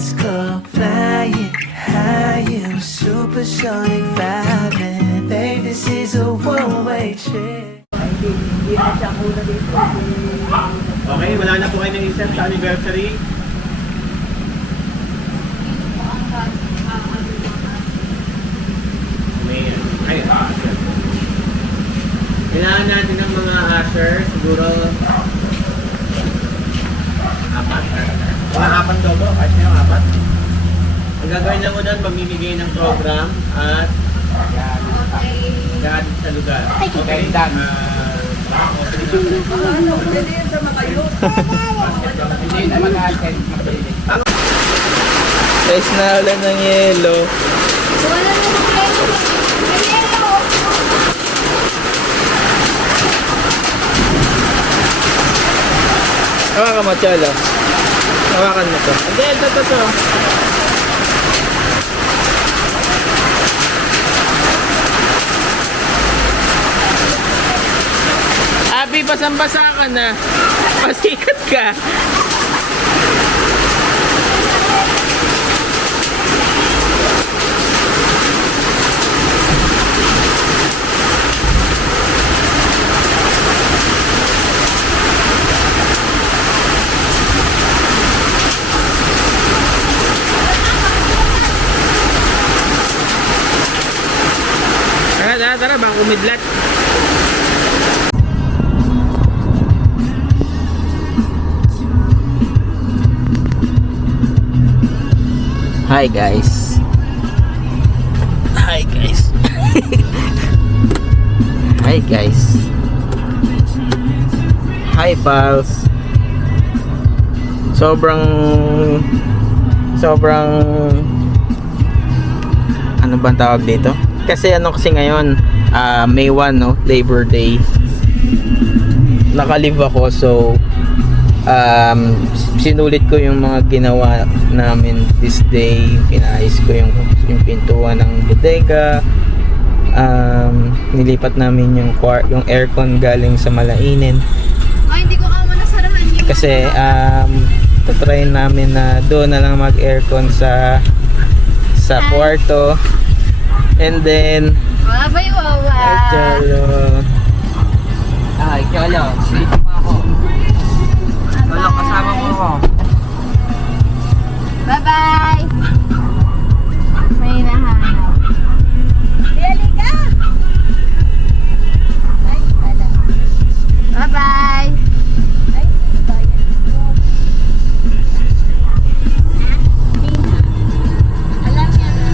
Let's go flying higher, supersonic vibing. Babe, this is a one-way trip. Okay, wala na po kayo ng isip sa anniversary. Kailangan natin ng mga usher, siguro apat. Mga apat dobo, kahit na yung apat. Ang gagawin lang mo doon, mamimigay ng program at gahatid sa lugar. Okay, done. Hindi na mag-attend. Guys, naulan ng yelo. Hawakan mo, Cholo. Hawakan mo to. Hindi, ito. Abi, basang-basa ka na. Pasikat ka. Tara, baka kumidlat. Hi guys. Hi guys. Hi guys. Hi pals. Sobrang ano bang tawag dito? Kasi ngayon May 1, no? Labor Day. Naka-leave ako, so sinulit ko yung mga ginawa namin this day. Pinaayos ko yung pintuan ng bodega. Nilipat namin yung aircon galing sa Malainen. Ay, hindi ko kamo nasarahan yung Kasi tatry namin na doon na lang mag-aircon sa kwarto. And then Babay, wawa. Ay, Cholo, dito pa ako. Cholo, kasama mo ako. Bye-bye. May nahanap. Dali ka. Bye-bye. Alam niya na.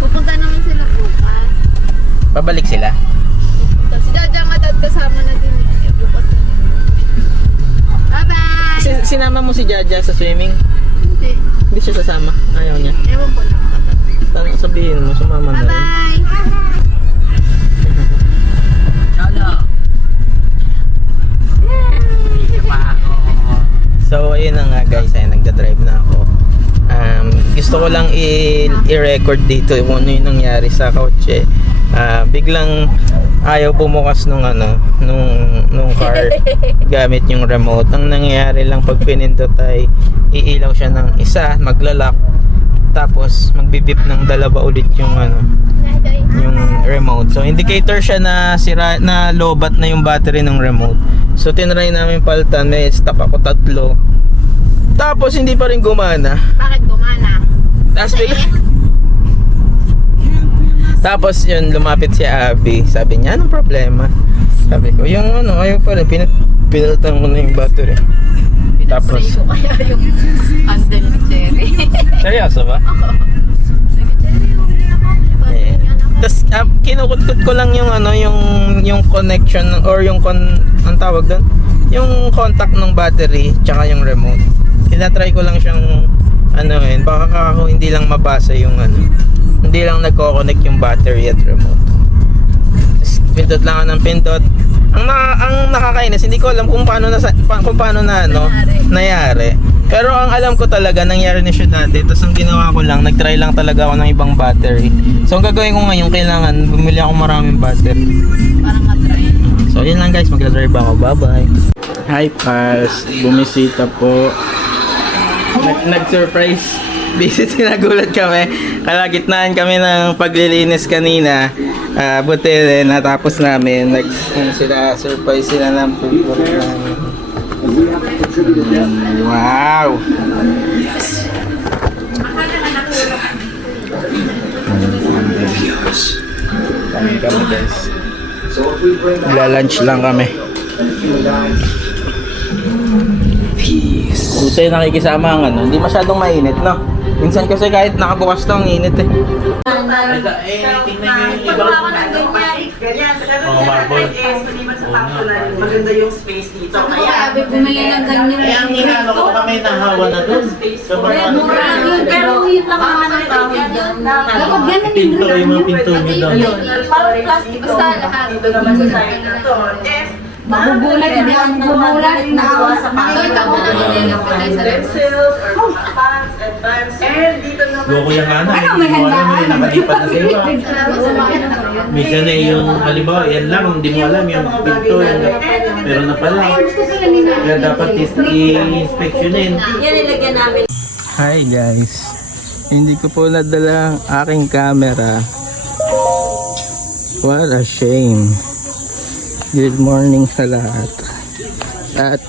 Pupunta naman sila bukas. Pabalik sila. Si Jaja nga dad kasama na din eh. Bukas na din. Bye-bye! Sinama mo si Jaja sa swimming? Hindi. Hindi siya sasama. Ayaw niya. Ewan ko lang. Tanong sabihin mo, sumama na rin. Bye-bye! So ayun na nga guys, ay nagda-drive na ako. Gusto ko lang i-record dito kung ano yung nangyari sa kotse. Biglang ayaw bumukas nung car gamit yung remote. Ang nangyayari lang pag pinindot ay iilaw siya ng isa, maglalak, tapos magbibip ng dalawa ulit yung yung remote. So indicator siya na sira, na lobat na yung battery ng remote. So tinry namin palitan, may stock ako 3. Tapos hindi pa rin gumana. Bakit gumana? Tapos yun, lumapit si Abby. Sabi niya, anong problema? Sabi ko, yung ayaw pa rin, pinalitan ko na yung battery. Tapos Pinag-spray ko kaya yung handle ni Cherry. seryoso ba? Tapos kinukutkot ko lang yung yung connection or yung ang tawag doon, yung contact ng battery tsaka yung remote. Tinatry ko lang siyang baka ako hindi lang mabasa yung hindi lang nagko-connect yung battery at remote. Pindot lang ako ng pindot. Ang nakakainis, hindi ko alam kung paano nangyari. Pero ang alam ko talaga, nangyari na siya dati. Tapos ang ginawa ko lang, nagtry lang talaga ako ng ibang battery. So ang gagawin ko ngayon, kailangan bumili ako maraming battery. Parang matry. So yun lang guys, magdadrive ako. Bye-bye. Hi pals, bumisita po. Nag-surprise visit, nagulat kami. Kalagitnaan kami ng paglilinis kanina. Buti natapos namin. Surprise sila ng pupunta. Wow! Kami guys. Magla-lunch lang kami. Buti nakikisama ang ano, hindi masyadong mainit, no? Minsan kasi kahit nakabukas to, ang init eh. Tingnan nyo yung ibang oh, marble. Maganda yung space dito. Kaya, Sabi, bumili ng ganyan. Kaya ang inano ko kami nahawa na dun. Sa mga Mura lang yun, pero yun lang ang mga tawag dyan. Dapat ganun din. pinto, yung mga pinto nyo daw. parang plastic Basta lahat. dito naman sa side na to. Mabubulag, hindi ang bumulag. Nagawa sa Nakita ko na nililip ko tayo sa left. pencils or pants and bags. And dito naman. Goko yung ano, hindi mo alam mo yung nakalipat na sa iba. Salamat sa mga naman. Minsan eh yung, halimbawa, yan lang, hindi mo alam yung pinto, yung meron na pala. Gusto ko lang nila. Kaya dapat i-inspectionin. Yan nilagyan namin. Hi guys. Hindi ko po nadala ang aking camera. What a shame. Good morning sa lahat. At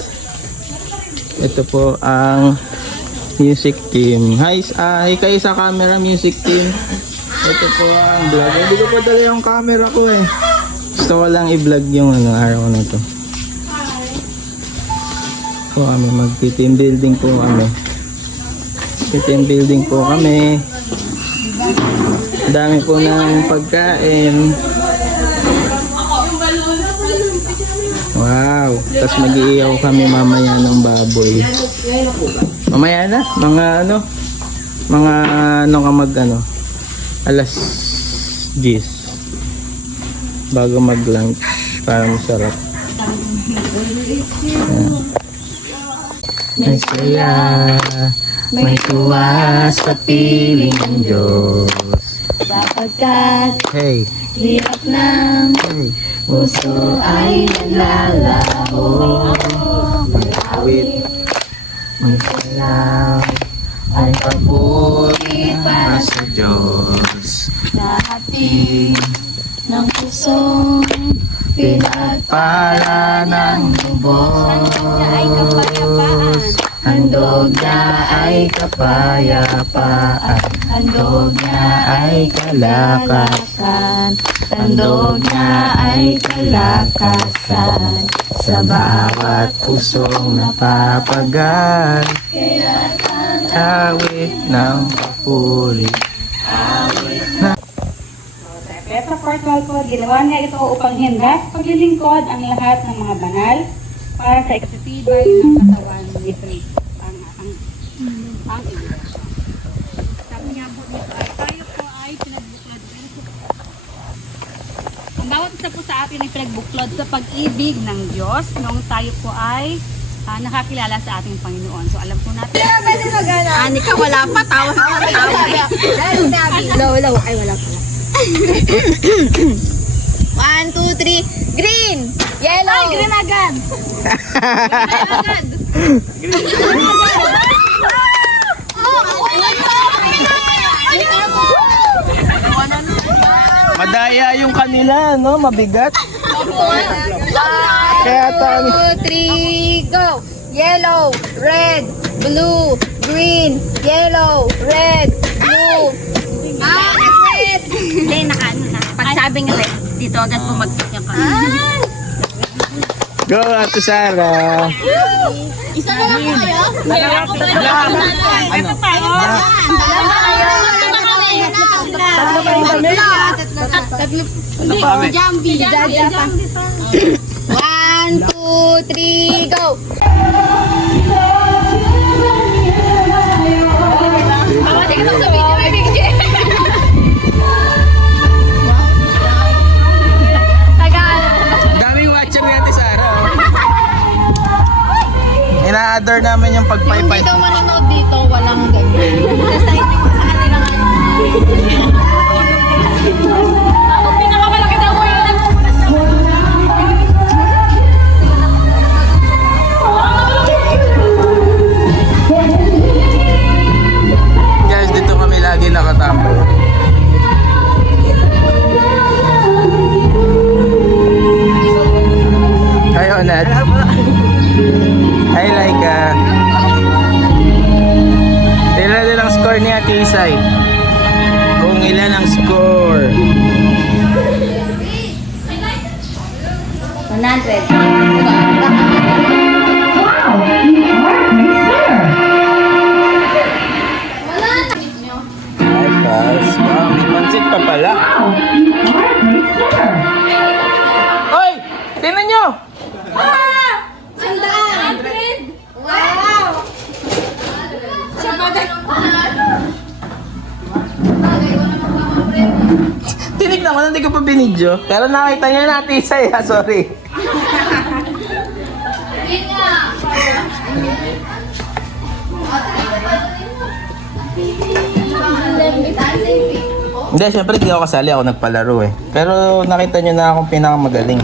ito po ang music team. Hi kayo sa camera music team. Ito po ang vlog. Hindi ko pa dala yung camera ko eh. Gusto ko lang i-vlog yung araw na to. Po kami mag-team building po kami. Team building po kami. Dami po ng pagkain. Wow, tapos mag-iiyaw kami mamaya ng baboy. Mamaya na, mga alas 10 bago mag-lunch para masarap. May saya, may tuwa sa piling ng Diyos. Sapagkat Hey, hirap ng hey. puso ay nalalaho. Awit, may sayaw, ay papuri para sa Diyos. Lahating ng pusong Para ng lubos, handog na ay kapayapaan, handog na ay kalakasan, handog na ay kalakasan, sa bawat pusong napapagal, awit ng papuri. Sa portal po, ginawa niya ito upang hindas paglilingkod ang lahat ng mga banal para sa eksitibay ng katawan ni Kristo. Ang iyo. Sabi nga po dito ay tayo po ay pinagbuklod. Ang bawat isa po sa atin ay pinagbuklod sa pag-ibig ng Diyos nung tayo po ay nakakilala sa ating Panginoon. So alam po natin. Ani ka, wala pa. Tawa sa mga tawa. Low. Ay, wala pala. 1, 2, 3, green! Yellow! Ay, green agad! Madaya yung kanila, no? Mabigat. Kaya 1, 2, 3, go! Yellow, red, blue, green, yellow, red, blue. Red! Hindi, nakaano na. Pag sabing red, dito agad bumagsak yung kanina. Go, Ate Sara. Isa na lang kayo? Ito pa, Jambi. 1, 2, 3, go! Sige sa video, may bigay. Daming watcher ni Ate Sara. Ina-adore namin yung Yung pagpaypay. dito manonood dito, walang ganyan. Sa inyo, sa kanila nga. Ako pinakamalaki daw ko yung nagpupunas na. 100. Ay, pals. Wow, may pansit pa pala. Hoy! Tingnan nyo! Sandaan! 100! Wow! Tinignan ko na, hindi ko pa binidyo. Pero nakita niya natin isa eh. Sorry. Hindi, syempre hindi ako kasali. Ako nagpalaro eh. Pero nakita niyo na akong pinakamagaling.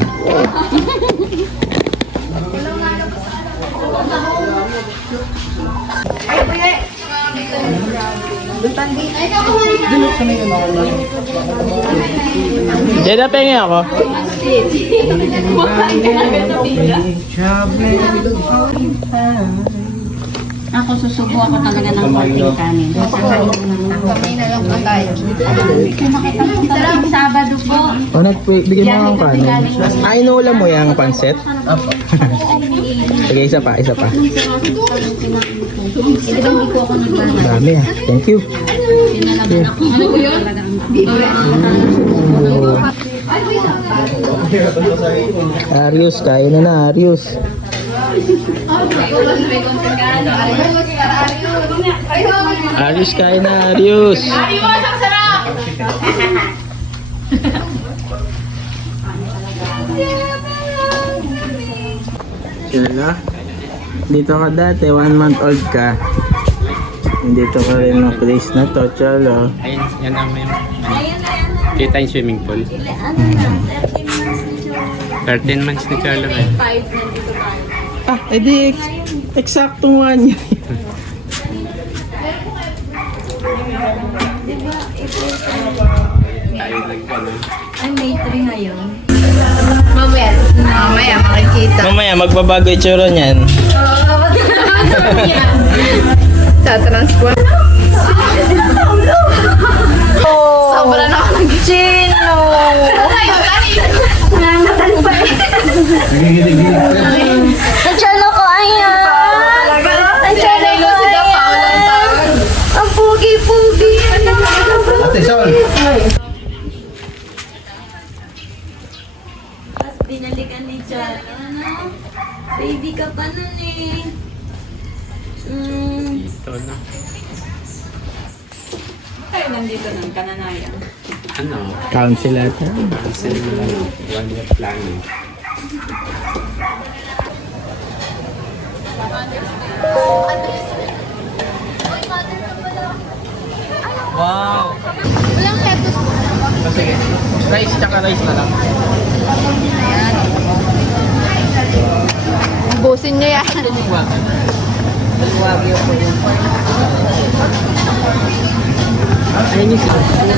Jeda, pengi ako. Ako susubo ako talaga ng konting kanin. Kami na lang po tayo. Sabado po. O, bigyan mo akong kanin. Ay, inuulam mo yung pansit? Opo. Sige, isa pa, isa pa. Ilang ko ako naglalaro. Marami ah. Thank you. Pinalaban ako. Ano ko yun? Arius, kain na Arius. Arius, kain na Arius. Sila, dito ka dati, 1 month old ka. Dito ka rin ng place na to, Cholo. Ayun, yan ang may kita yung swimming pool. 13 months na Carlo eh. Ah, edi eksaktong 1 year. Tayo nag-ano. Ay, May 3 ngayon. Mamaya makikita. Mamaya, magbabago yung tsura niyan. Tatransport. Sobra na ako nag-chino. Nandiyan ako, ayan. Nandiyan ako, ayan. Ang pugi-pugi. Ate Sol! Tapos binalikan ni Char. Ano? Baby ka pa nun eh. Ito na. Tayo nandito ng Kananayan. Ano? Council ata. Cancel 1 year planning. Wow! Walang lettuce po. Sige, rice tsaka rice na lang. Ubusin niyo yan.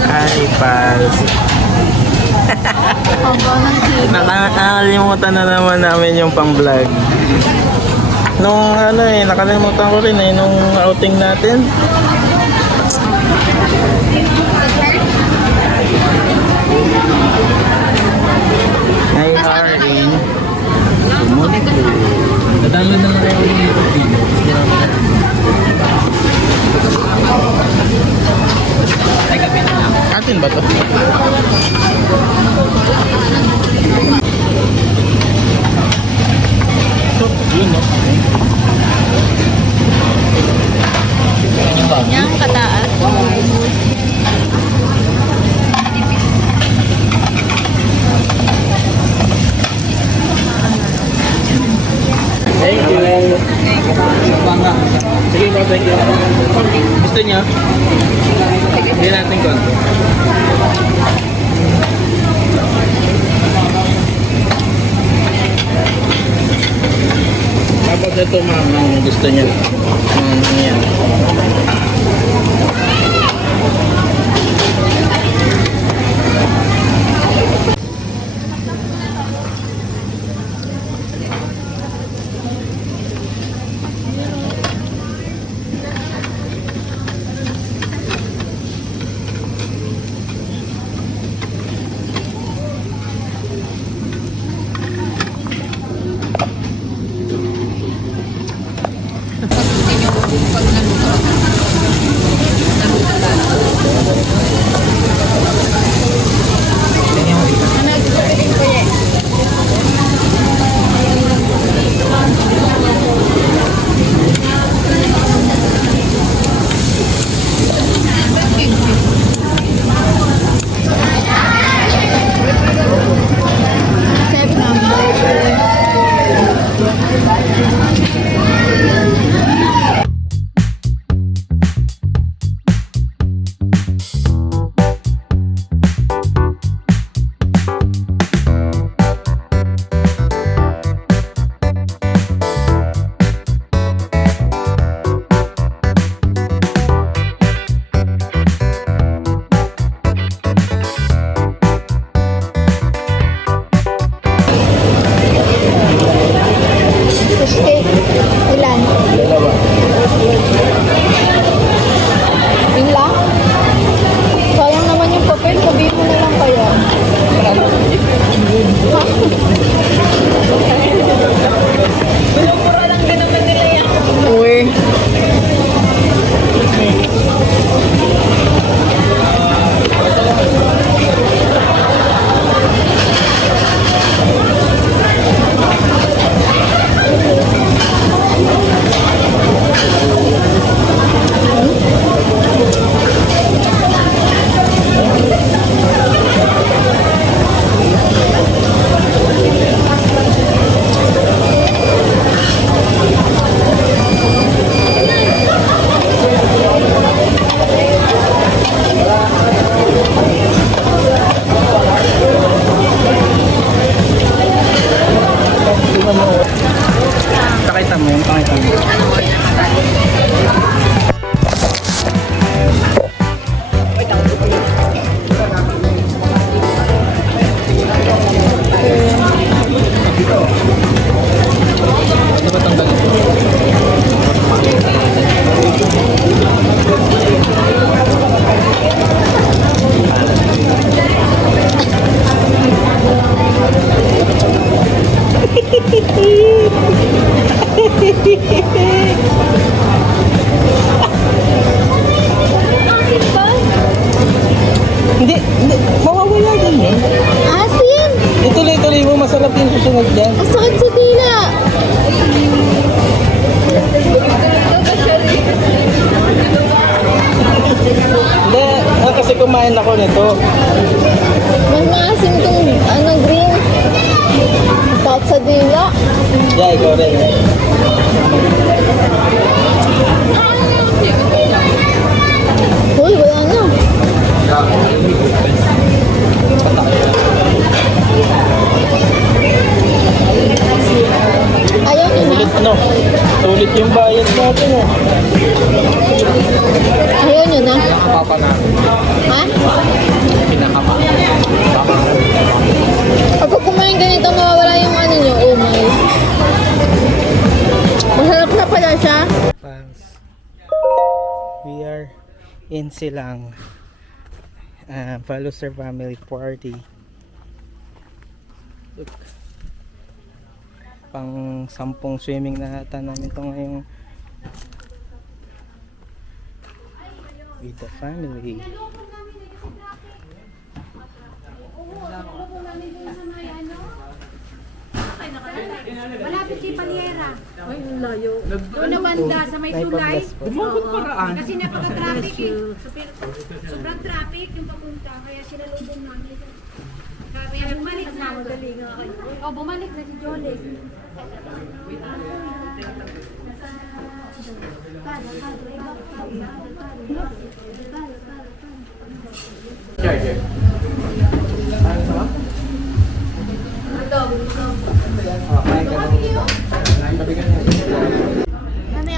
Ay, pals. Nakalimutan na naman namin yung pang-vlog. Nung ano eh, nakalimutan ko rin eh, nung outing natin. Hi, Harin. Nadalo na nga kayo yung video. Atin ba to? Yun no? Yang kataas. Thank you. Sige po, thank you. Gusto niyo? Hindi natin konti. Tapos ito ma'am, ang gusto niyo. Yan. Fish cake. Ilan? Dalawa. Yun lang? Sayang naman yung papel. Sabihin mo na lang kaya. Uy. Pakita mo yung pakita mo. Ano ba tanggalin? Hindi, mawawala din eh. Asin! Ituloy-tuloy mo, masarap yung susunod dyan. Ang sakit sa dila! Hindi, kasi kumain ako nito. Mas maasim itong green. Sakit sa dila. Yeah, ikaw rin. Uy, wala na. Ayaw niyo na? Sulit no? Sulit yung bayad natin oh. Ayaw niyo na? Papa na. Ha? Pinakapa. Kapag kumain ganito, mawawala yung ano niyo, umay. Masarap na pala siya. Fans, we are in Silang Paluster family party. Look. Pang 10 swimming na ata namin ito ngayong with the family. Malapit kay Paliera. Ay, ang layo. Doon na banda sa may tulay. Kasi napaka-traffic eh. Sobrang traffic yung papunta. Kaya sila lubong namin. Kaya bumalik na. O, bumalik na si Jolly.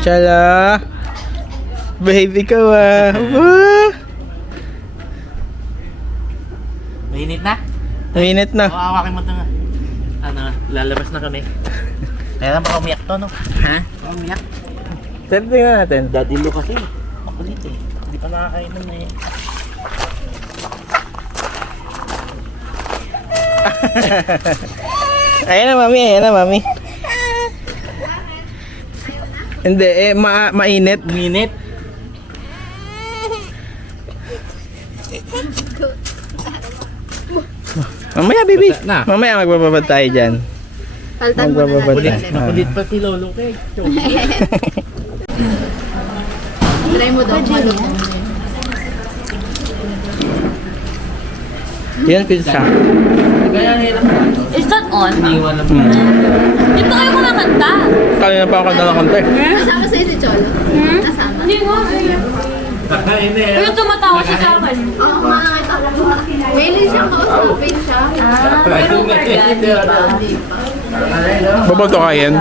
Chala! Baby ka ba? Mainit na? Minute na. Hawakin mo ito nga. Ano, lalabas na kami. Kaya lang baka umiyak to, no? Ha? Baka umiyak. Tingnan natin. Daddy Lu kasi. Makulit eh. Hindi pa nakakainom na eh. Ayan na mami, ayan na mami. Hindi, mainit. Minute? Mamaya baby. Mamaya magbababad tayo dyan. Paltan mo na Magbababad natin. tayo. Makulit pa si Lolo Kay. Try mo daw. Yan pizza. Is that on? Iniwan na Di ba kayo kumakanta? Kanina pa ako kanta ng kanta eh. Kasama sa'yo si Cholo? Kasama? Hindi mo. Kakain eh. Pero tumatawa siya sa akin. Oo, makakita ko. Mahilig siya kausapin siya. Pero Babato ka yan.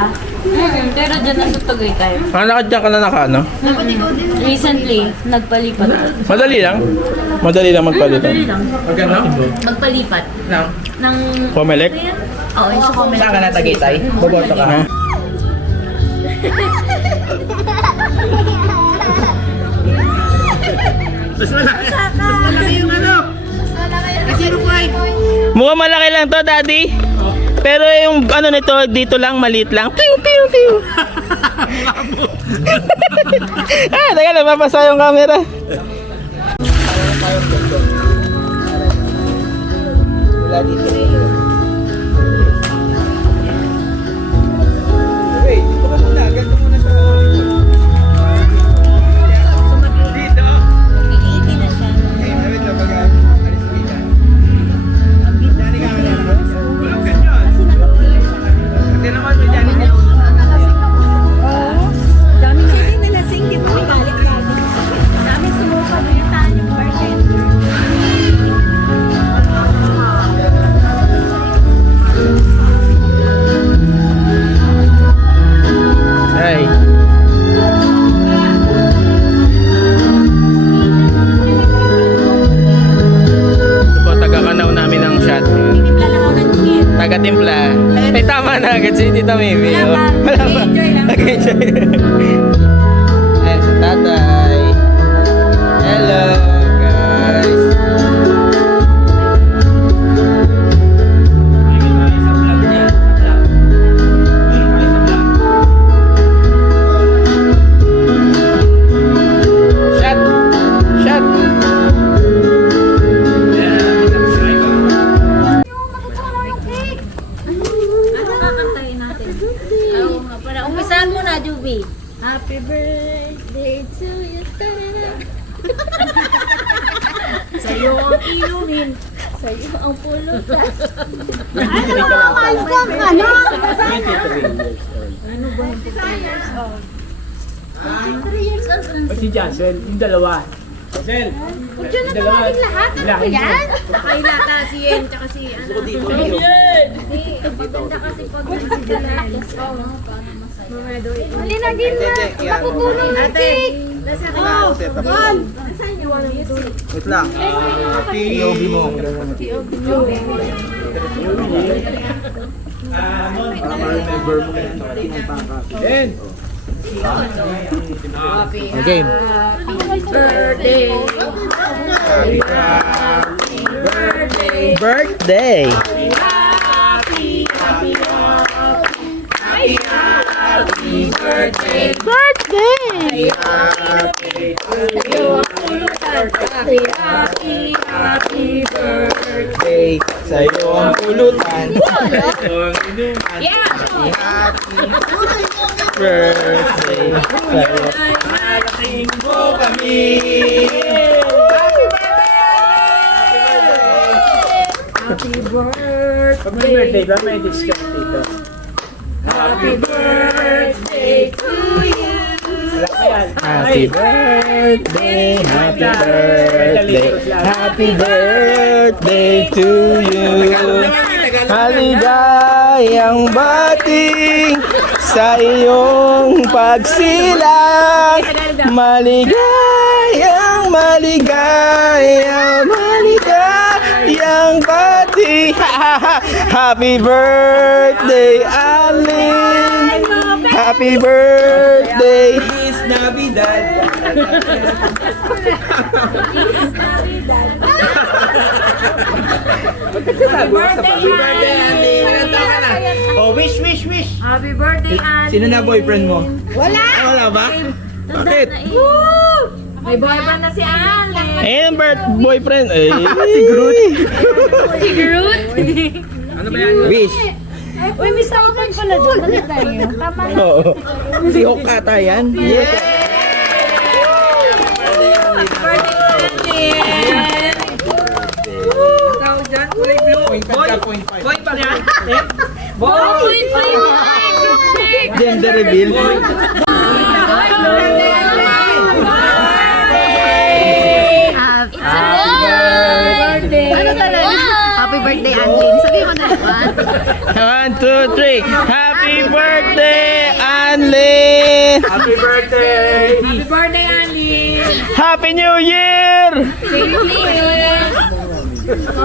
Pero dyan na sa Tagaytay. Nakadyan ka na ano? Dapat ikaw din. Recently, nagpalipat. Madali lang. Madali lang magpalitan. Madali lang. Magkano? Magpalipat. Nang? Ng... Pumelek? Oo, yung sa comment. Saan ka na Tagaytay? Babato ka. Mas malaki yung ano. Mukhang malaki lang to, Daddy. Pero yung ano nito, dito lang, maliit lang. Piu, piu, piu. Teka, napapasa yung camera. Wait, dito ka muna. Ganito muna sa dito. Umiiti na siya. Wait lang, mag-alis kita. Dani ka wala na. Walang ganyan. Hindi naman may dani niya. Dami kasi nalasing, di ba? Galit lagi. Dami sumuka, binataan yung bartender. Ay. Ito po, taga-kanaw namin ng shot. Tinipla lang ako ng chicken. Taga-timpla. Ay, tama na agad si Tita Mimi. Wala pa. Wala pa. Nag-enjoy lang. Nag-enjoy. Ayan, si Tatay. Hello, guys. Shot! Shot! Ano kakantayin natin? Oo nga, para umpisahan mo na, Juby. Happy birthday to you. Ta-da-da. Sa'yo ang inumin. Sa'yo ang pulutan. Ano ba ang ano? Ano ba yung 23 years old? 23 years old. Si Jansel, yung dalawa. Jansel! Huwag yun na tawagin lahat. Ano ba yan? Nakailata si Yen, tsaka si ano. Hindi, maganda kasi pag nasa Hindi na din na. Makutulong natin. Nasa kayo. Gon! Nasaan yung ano yun? Wait lang. POV mo. Then, Game. Birthday! Birthday! Birthday! Birthday! Sa'yo ang pulutan. Yeah! Birthday! Sa'yo. malaking mo kami. Happy birthday! Pag may birthday ba, may discount dito. Happy birthday to you! Happy birthday, happy birthday, happy birthday to you. Maligayang bati sa iyong pagsilang. Maligayang bati. Happy birthday, Alin. Happy birthday. Feliz Navidad. Happy birthday, Andy. Ilan taon ka na? Oh, wish. Happy birthday, Annie! Sino na boyfriend mo? Wala! Wala ba? Bakit? Woo! May boyfriend na si Annie! Eh, boyfriend. Eh. Si Groot. Si Groot! Ano ba yan? Wish. Uy, may tawag pala doon. Balik tayo. Tama na. Oo. Si Okata yan. Yeah. Point pa yan. Gender reveal. Ano talaga? Happy birthday, Anlin. Sabi mo na naman. 1, 2, 3. Happy birthday, Anlin! Happy birthday. Happy birthday, Annie! Happy New Year! Happy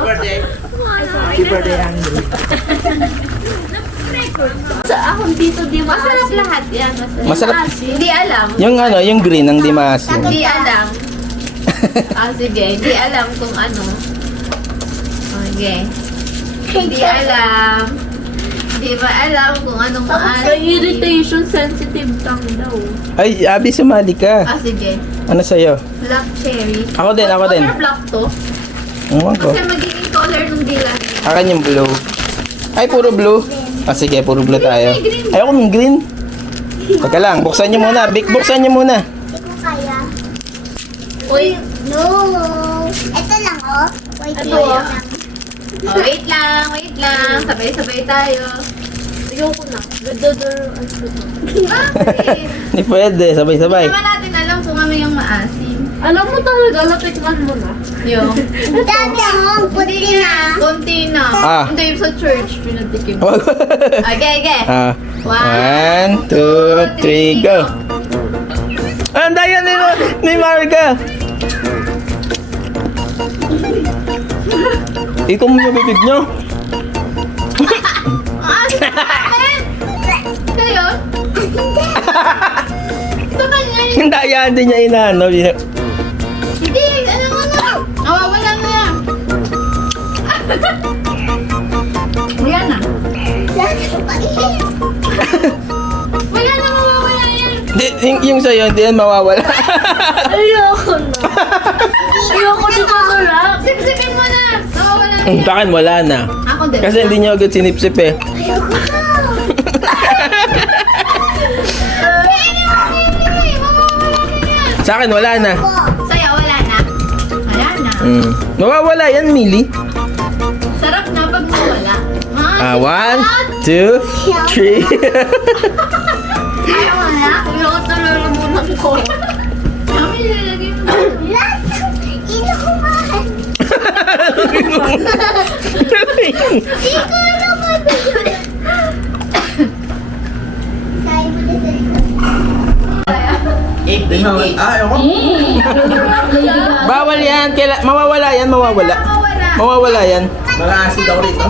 birthday. Happy birthday, Anlin. Sa sa akong dito di masarap lahat yan. Masarap. Hindi alam. Yung ano, yung green ang di maasim. Hindi alam. Sige. Hindi alam kung ano. Okay. Hindi alam. Hindi ba alam kung anong maasim. Sa irritation sensitive kang daw. Ay, Abi, sumali ka. Sige. Ano sa'yo? Black cherry. Ako din, ako din. Color black to. Ewan ko. Kasi magiging color nung dila. Akin yung blue. Ay, puro blue. Sige, puro blue tayo. Ayoko ng green. Teka lang, buksan nyo muna. Big, buksan nyo muna. Uy. No. Ito lang, oh. Wait Ito, oh. Wait lang. Sabay-sabay tayo. Ayoko na. Bakit? Hindi pwede, sabay-sabay. Hindi naman natin alam kung ano yung maasim. Alam mo talaga, natikman mo na. Yung. Dati, oh. Puti na. Konti na. Hindi, sa church, pinatikim. Okay. One, two, three, go. Ang daya ni Marga. Ikaw mo yung bibig nyo. Maasim natin! Kayo? Ito kanya. Ang daya din niya inaano. Hindi, ano. Nawawala na yan. Wala na. Wala na, mawawala yan. Yung sa'yo, hindi yan mawawala. Ayoko na. Ayoko na matulak. Sipsipin mo na. Nawawala na Sa yan. akin, wala na. Ako din. Kasi hindi niyo agad sinipsip eh. Sa akin, wala na. Sa'yo, wala na. Wala na. Mawawala yan, Mili. Sarap na pag nawala. One, two, three. Ayaw na. Ayaw ko talalamunan ko. Mami, lalagay mo. Lasang inuman. Di ko naman. Sabi mo na Bawal yan. Mawawala yan, mawawala. Mawawala yan. Mga-acid ako rito.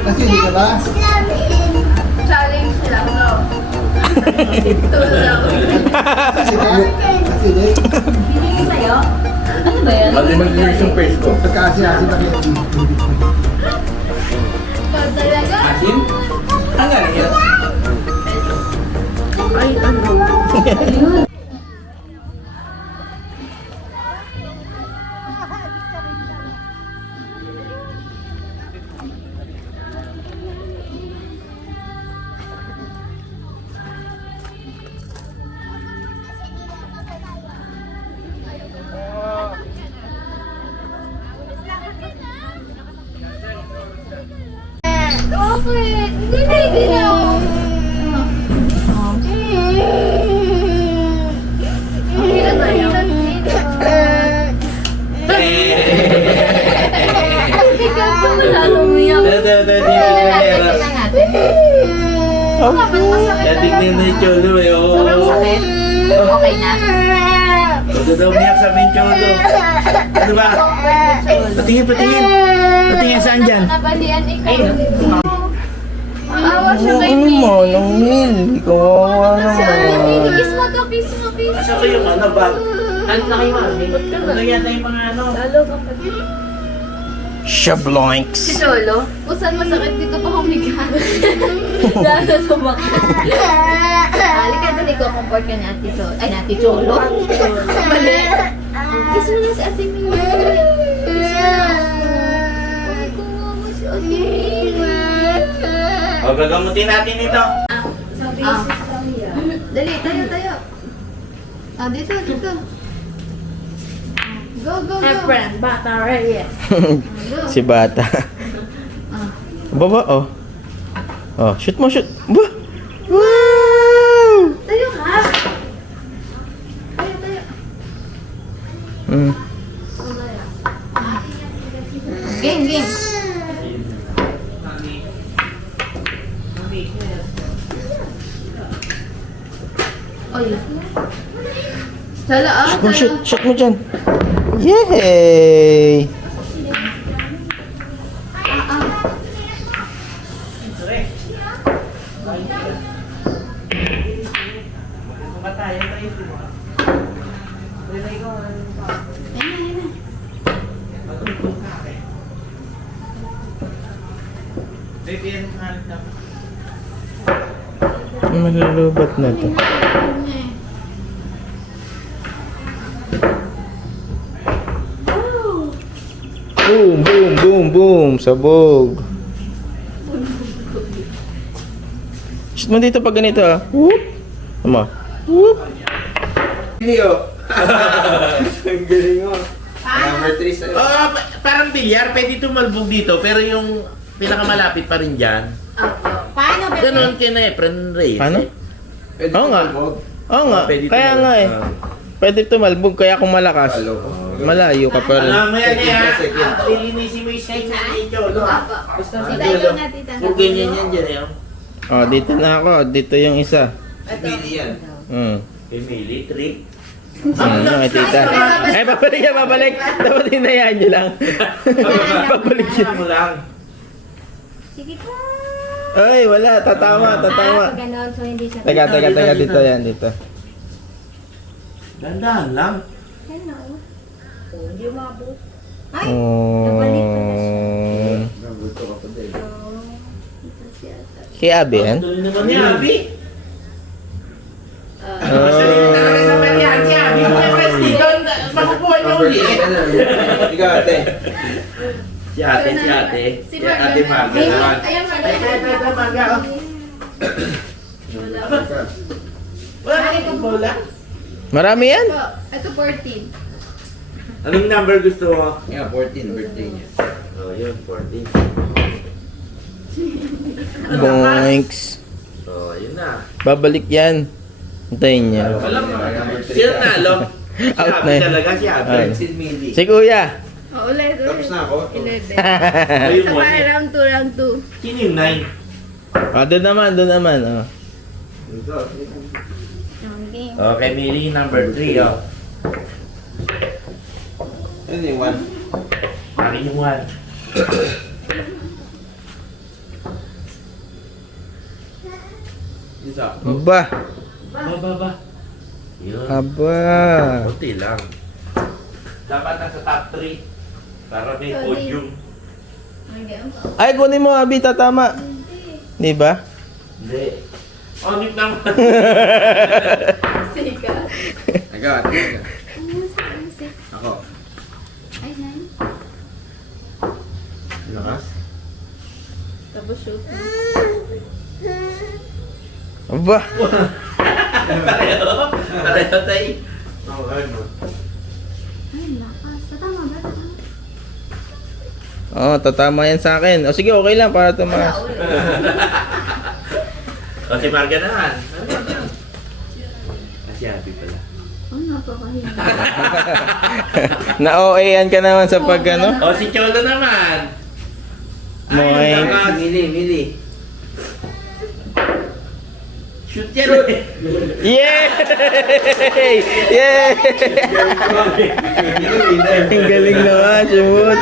Kasi hindi ka ba? Challenge lang, no? Ito lang. Binigay sa'yo? Ano ba yan? Mali mag-nurse yung face ko. Pagka-asi-asi na kayo. Ikaw talaga? Asin? Ang galing yan. Ay, ano? Bakit? Hindi na ako. Hirap na yun. Ikaw pa malalong niya. Tingnan natin. Bakit masakit na Dating lang? na yung cholo eh. Sobrang sakit? Okay na? Huwag daw umiyak sa amin cholo. Ano ba? Patingin. Patingin saan dyan? Nabalian ikaw. Awa siya kay Ano Mili. mo? Nang Mil. Ikawawa naman. Kiss mo to, kiss mo. Asa ko yung ano ba? Ano na kayo, Mami? Ano yata yung mga ano? Shabloinks. Si Cholo, kung saan masakit dito pa humiga. Lalo sa baka. Halika dali ko, comport ka ni Ate Cholo. Ay, ni Ate Cholo. Mali. Kiss mo na si Ate Mili. Kiss mo. Ay, kumawa si Ate Mili. O, gagamutin natin ito. Dali, tayo. Dito. Go. Friend, bata, right? Yes. Si Bata. Baba, oh. Oh, shoot mo. Ba? Wow! Tayo ka. Tayo. Game. Oy. Sala ah. Oh, shoot mo dyan. Yay! Malulubat na to. Boom, boom, boom, boom. Sabog. Shoot mo dito pag ganito ah. Whoop. Tama. Whoop. Video. Ang galing mo. Number 3 sa'yo. Parang bilyar, pwede tumalbog dito, pero yung pinakamalapit pa rin dyan. Paano ba? Ganon kina Efren Reyes. Ano? Pwede Oo nga. tumalbog. Oo nga. Pwede Kaya tumalbog. nga eh. Pwede tumalbog kaya kung malakas. Malayo ka pa rin. Alam mo yan kaya, lilinisin mo yung side na ito, no? Tita, ikaw na, tita. Kung ganyan yan dyan, eh. Oh, dito na ako. Dito yung isa. Pili yan. Emily, 3. Ano kay tita? Ay, babalik yan, babalik. Dapat hinayaan nyo lang. Babalik yan. mo lang. Sige po. Ay, wala. Tatama, tatama. Ganon, so hindi siya. Teka. Dito yan, dito. Dandahan lang. Hello. Oh, hindi umabot. Ay, Oh. nabalik na siya. Nabuto ka pa din. Si Abby yan? Tuloy naman ni Abby. Oh. Talaga sa Marian, si Abby. Kung may press dito, makukuha niya uli. Ikaw ate. Si ate. Si Ate Marga naman. Ayan, Ate Marga. Wala na itong bola. Marami yan? Ito 14. Anong number gusto mo? Yeah, 14 birthday niya. Oh, yun, 14. Boinks. Oh, yun na. Babalik yan. Hintayin niya. Alam mo, sino nalo? Si Out Abby na yun. talaga, si Abby. Ay. Si Millie. Si Kuya. Oh, ulit. Tapos na ako. 11. Ayun mo. Sabay, round 2, round 2. Sino yung 9? Ah, doon naman. Oh. Okay. Okay, Millie, number 3, oh. Ano yung 1? Akin yung 1. Isa. Ba. Ba. Yun. Aba. Kunti lang. Dapat nasa top 3. Para may podium. Ay, kunin mo, Abby. Tatama. Di ba? Hindi. Onip naman. Sika. Ikaw ate. Ako. Ay, 9. Lakas. Tapos shoot. Aba. Pareho tayo. Ako ano. Ay, lakas. Tama ba? Oh, tatama yan sa akin. O sige, okay lang para tumaas. O si Marga naman. Si Abby pala. Oh, napakahinga. Na-OA-an ka naman sa pag ano? O si Cholo naman. Moy. Si Millie. Shoot yan eh. Yay! Yay! Ang galing naman, Shumut.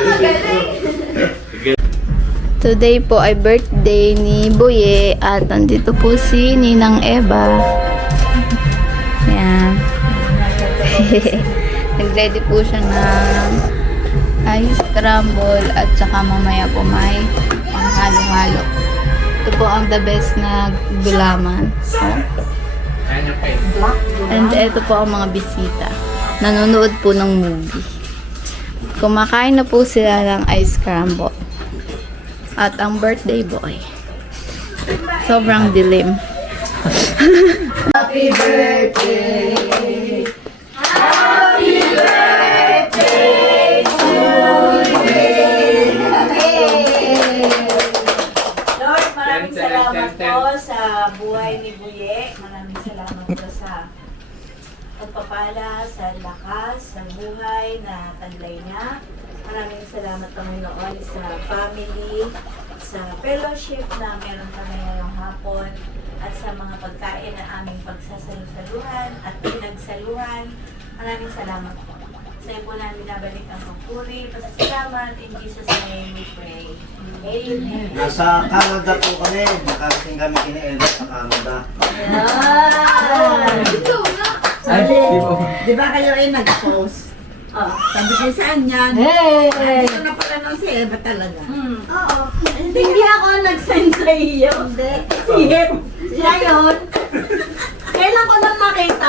Today po ay birthday ni Boye at nandito po si Ninang Eva. Yan. Nag-ready po siya ng ice scramble at saka mamaya po may panghalo-halo. Ito po ang the best na gulaman. So, and ito po ang mga bisita. Nanonood po ng movie. Kumakain na po sila ng ice scramble. At ang birthday boy. Sobrang dilim. Happy birthday! Happy birthday to Lord, maraming salamat po sa buhay ni Buye. Maraming salamat po sa pagpapala, sa lakas, sa buhay na taglay niya. Maraming salamat Panginoon sa family, sa fellowship na meron kami ngayong hapon, at sa mga pagkain na aming pagsasaluhan at pinagsaluhan. Maraming salamat po. Sa'yo po namin nabalik ang pagpuri, pasasalamat. In Jesus' name we pray. Amen. Nasa Canada po kami. Nakarating kami kina Ella sa Canada. Di ba kayo ay nag-post? Sabi kayo saan yan? Dito na pala nung si Eva talaga. Oo. Hindi ako nag-send sa iyo. Hindi. Siya yun. Kailan ko lang makita.